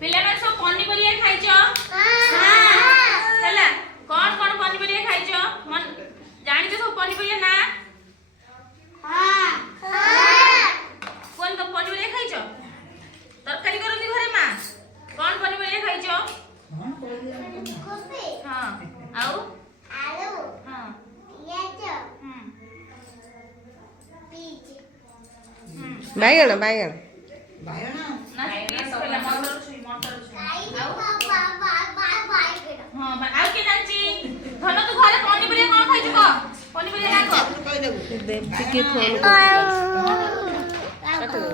पिला में सब पनीपरिया खाइछो हैला कौन कौन पनीपरिया खाइछो मन जानि छ सब पनीपरिया ना कौन तो पनीपरिया खाइछो तरकारी करती घरे मां कौन पनीपरिया खाइछो हां आउ आलू हां बैगण बैगण बायण ना मटर छुई आउ हां आउ के नाची धन तू घरे पनीपरिया कोन खाइछ क पनीपरिया ना क कहि देबू देवती के फोन कर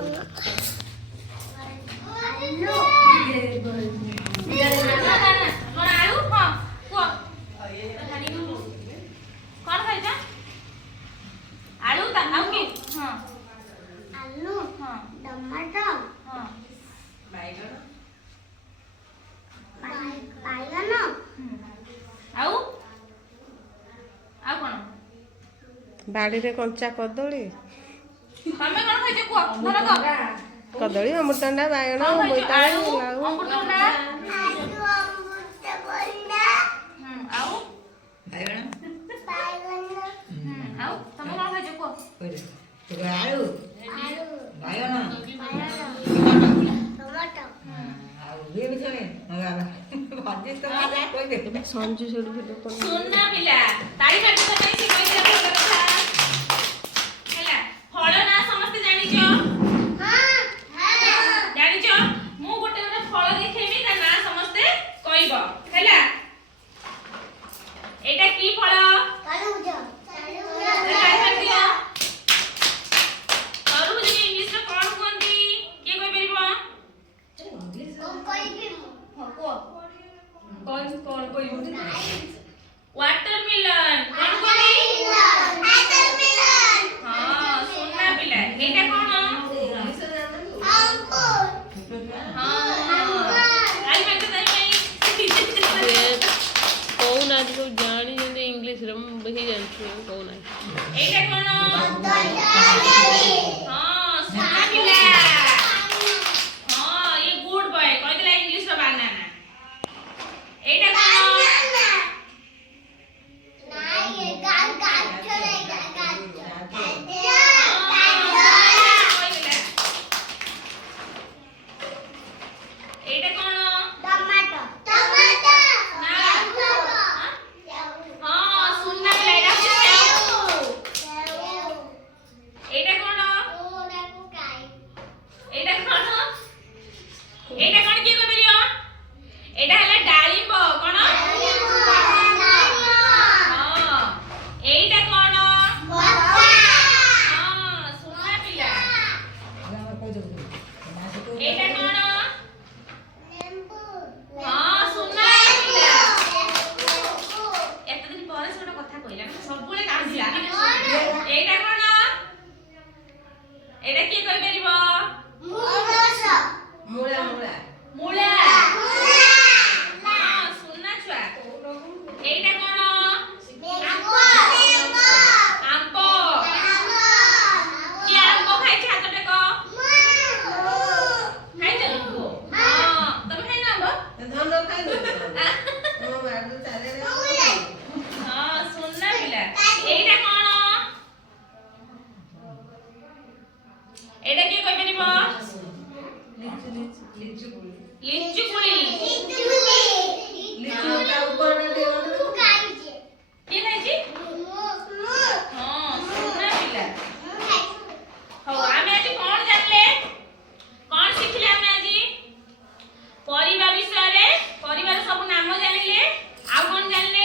बाड़ी रे कंचा कदली कदली अमृतंडा बैगण बोईताळू लाउ बायण तो आलू बायण ये भी चले भाजी तो मजा कोई दे संजू सेडू भेट कर सुनना पिला ताई बाटी तो नहीं सिखै दिला फल कथा हैला फल ना समस्त जानि छ हां जानि छ मु गोटे गोटे फल देखैबी ता ना समस्त कहइबो हैला एटा की फल तरबूज तरबूज इंग्लिश रे कोन कोंदी के कहि परिबो कौन कोई वाटरमेलन कौन कोई वाटरमेलन हां सुनना पिला एटा कोन अंकुर हां आई मैं तो नहीं कौन आज को जानी जंदे इंग्लिश रे बही जानछु कौन है एटा कोन हां सुनना पिला हां ये गुड बॉय कह दिला इंग्लिश रो बनाना एटा कोन परिवार विषय रे परिवार सब नाम जानिले आ कोन जानिले